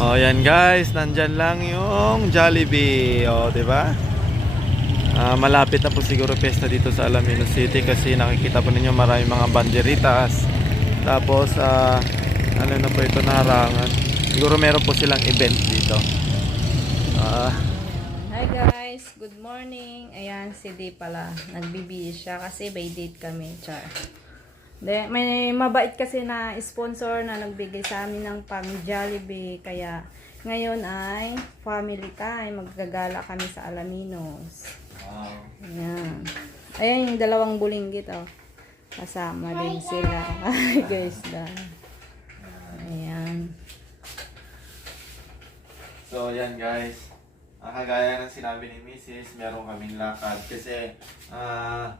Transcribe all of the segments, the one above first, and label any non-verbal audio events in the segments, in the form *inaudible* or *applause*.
Oh, yan guys, nandyan lang yung Jollibee. Oh, 'di ba? Ah, malapit na po siguro pesta dito sa Alaminos City kasi nakikita po ninyo maraming mga banderitas. Tapos ah, ano na po ito naharangan. Siguro meron po silang event dito. Ah, Hi guys, good morning. Ayan, si Day pala. Nagbibihis siya kasi by date kami. Char. De, may mabait kasi na sponsor na nagbigay sa amin ng pang Jollibee. Kaya ngayon ay family time. Maggagala kami sa Alaminos. Ayan. Ayan yung dalawang bulinggit oh. Kasama din sila. *laughs* Hi guys da. Ayan. So, yan guys. Ah, kagaya ng sinabi ni Mrs., meron kaming lakad kasi ah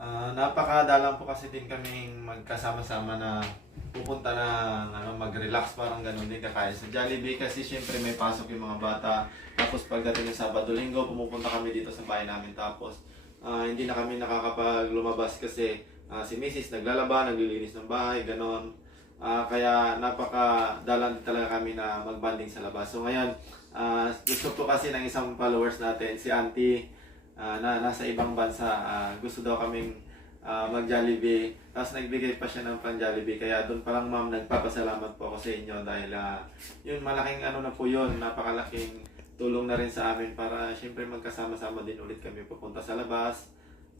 ah, napakadalang po kasi din kaming magkasama-sama na pupunta na ano, mag-relax parang ganun din kakain sa Jollibee kasi syempre may pasok yung mga bata tapos pagdating ng Sabado Linggo pumupunta kami dito sa bahay namin tapos ah, hindi na kami nakakapag lumabas kasi ah, si Mrs. naglalaba, naglilinis ng bahay, ganon Ah, kaya napaka-dalan talaga kami na magbanding sa labas. So ngayon, ah, gusto po kasi ng isang followers natin, si Auntie, ah, na nasa ibang bansa, ah, gusto daw kaming ah, mag-Jollibee. Tapos nagbigay pa siya ng pan-Jollibee. Kaya doon pa lang ma'am, nagpapasalamat po ako sa inyo dahil ah, yun, malaking ano na po yun, napakalaking tulong na rin sa amin para syempre magkasama-sama din ulit kami pupunta sa labas.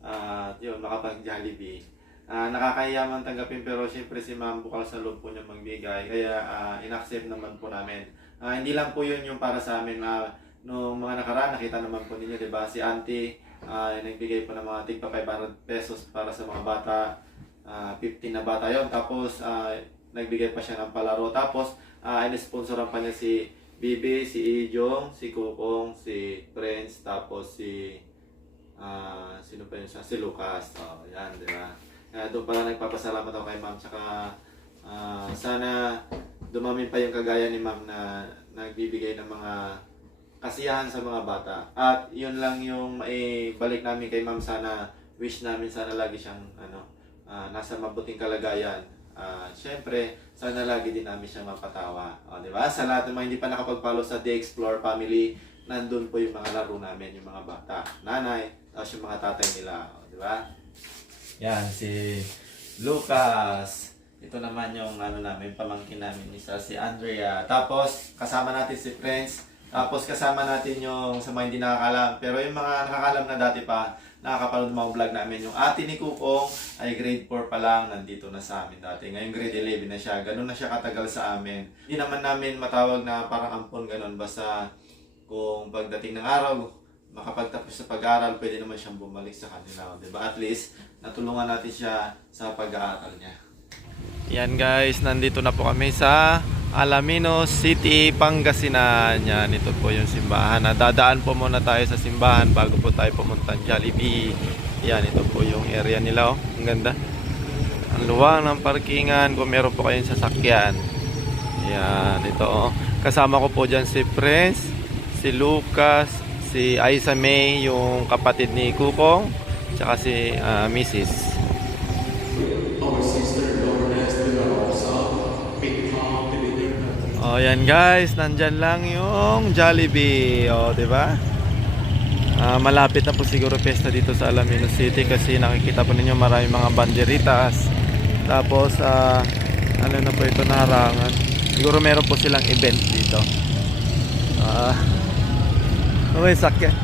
At yun, makapag-Jollibee. Ah, nakakahiya man tanggapin pero syempre si ma'am bukal sa loob po niya magbigay kaya ah, in-accept naman po namin. Ah, hindi lang po yun yung para sa amin na nung mga nakaraan nakita naman po ninyo 'di ba si auntie ah, nagbigay po ng mga tigpa 500 pesos para sa mga bata. Ah, 15 na bata yon tapos ah, nagbigay pa siya ng palaro tapos ah, in-sponsoran pa niya si Bibi, si Ijong, si Kukong, si Prince, tapos si ah sino pa yun siya? Si Lucas. Oh, yan, di ba? Kaya doon pala nagpapasalamat ako kay ma'am. Tsaka ah, sana dumami pa yung kagaya ni ma'am na nagbibigay ng mga kasiyahan sa mga bata. At yun lang yung maibalik namin kay ma'am. Sana wish namin sana lagi siyang ano, ah, nasa mabuting kalagayan. Ah, Siyempre, sana lagi din namin siyang mapatawa. O, di ba? Sa lahat ng mga hindi pa nakapag-follow sa The Explore Family, nandun po yung mga laro namin, yung mga bata, nanay, tapos yung mga tatay nila. O, di ba? Yan, si Lucas. Ito naman yung ano namin, pamangkin namin isa, si Andrea. Tapos, kasama natin si Prince. Tapos, kasama natin yung sa mga hindi nakakalam. Pero yung mga nakakalam na dati pa, nakakapanood ng mga vlog namin. Yung ate ni Kukong ay grade 4 pa lang, nandito na sa amin dati. Ngayon grade 11 na siya. Ganun na siya katagal sa amin. Hindi naman namin matawag na parang ampon ganun. Basta kung pagdating ng araw, makapagtapos sa pag-aaral, pwede naman siyang bumalik sa kanila. di ba At least, natulungan natin siya sa pag-aaral niya. Yan guys, nandito na po kami sa Alaminos City, Pangasinan. Yan, ito po yung simbahan. Dadaan po muna tayo sa simbahan bago po tayo pumunta ng Jollibee. Yan, ito po yung area nila. Oh. Ang ganda. Ang luwang ng parkingan kung meron po kayong sasakyan. Yan, ito oh. Kasama ko po dyan si Prince, si Lucas, si Aisa May, yung kapatid ni Kukong, tsaka si ah, Mrs. Oh, yan guys, nandyan lang yung Jollibee, oh, 'di ba? Ah, malapit na po siguro pesta dito sa Alaminos City kasi nakikita po ninyo maraming mga banderitas. Tapos ah, ano na po ito naharangan. Siguro meron po silang event dito. Ah. *laughs* Okay, sakyan.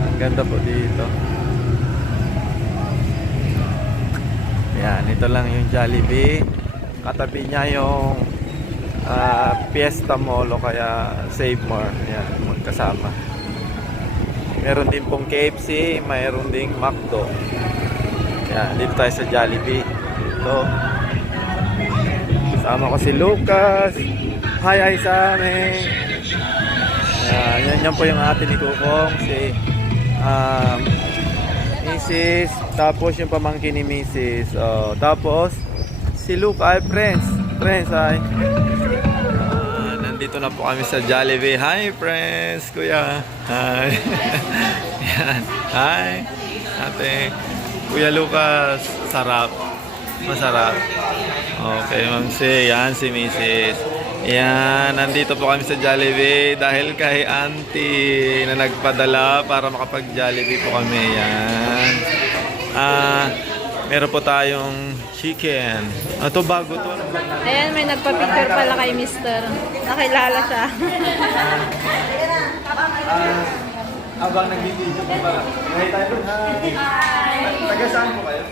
Ang ganda po dito. Yan, ito lang yung Jollibee. Katabi niya yung ah, Fiesta Mall o kaya Save More. Yan, magkasama. Meron din pong KFC, mayroon ding McDo. Yan, dito tayo sa Jollibee. Ito. Kasama ko si Lucas. Hi, hi sa amin. Yan, yan, yan po yung ate ni Kukong. Si um, Mrs. Tapos yung pamangkin ni Mrs. Oh, tapos si Luke ay friends. Friends ay. Ah, nandito na po kami sa Jollibee. Hi friends, kuya. Hi. *laughs* Yan. Hi. Ate. Kuya Lucas, sarap. Masarap. Okay, Ma'am Si. Yan si Mrs. Yan, nandito po kami sa Jollibee dahil kay Auntie na nagpadala para makapag-Jollibee po kami. Yan. Ah, meron po tayong chicken. Ah, to bago to. Ano? Ayan, may nagpa-picture pala kay Mister. Nakilala siya. Ah, abang nagbibideo po pala. Hi tayo. Hi. Taga saan po kayo?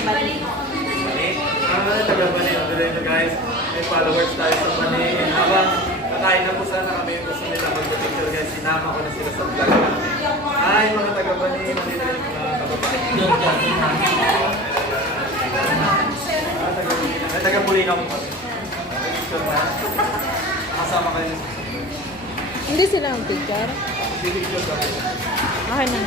Bali. Ah, taga Bali. Tuloy nyo guys. May followers tayo sa Bali. Habang kakain na po sana kami yung gusto nila mag-picture guys. Sinama ko na sila sa vlog namin. Hi mga taga Bali. Nandito yung mga kababayan. Ah, taga Bali. Ay, taga Buli na po. Picture pa. Kasama kayo. Hindi sila ang picture. Picture pa. Okay na.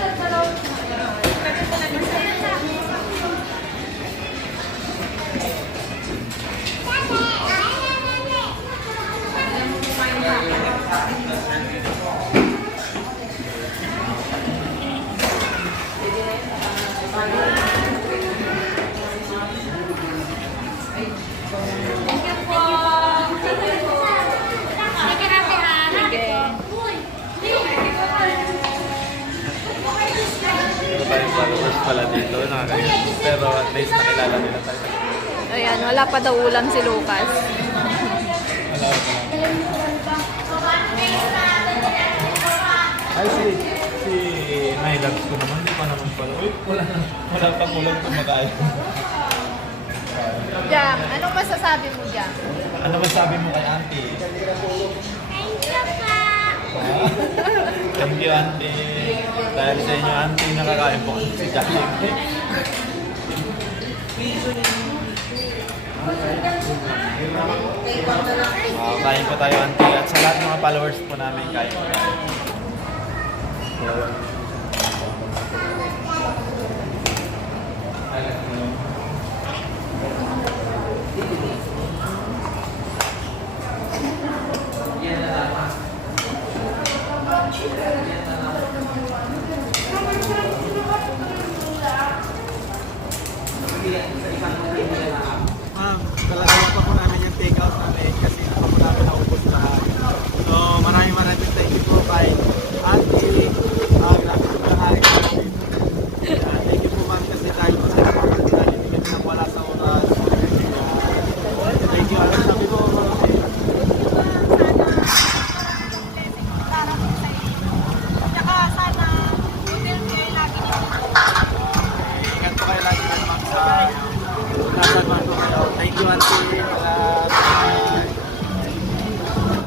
Sige. Meron tayong followers pala dito, nakakaya. Pero at least nakilala nila tayo. Ayan, wala pa daw ulam si Lucas. Wala pa. Ay, si, si Loves ko naman, hindi pa naman pala. Uy, wala, wala pang ulam kumakain. Jam, anong masasabi mo, Jam? Ano ba sabi mo kay auntie? Thank you, auntie. Dahil sa inyo, auntie, nakakain po kasi si Jollibee. Uh, ah, kain po tayo, auntie. At sa lahat ng mga followers po namin, kain po tayo. Yeah.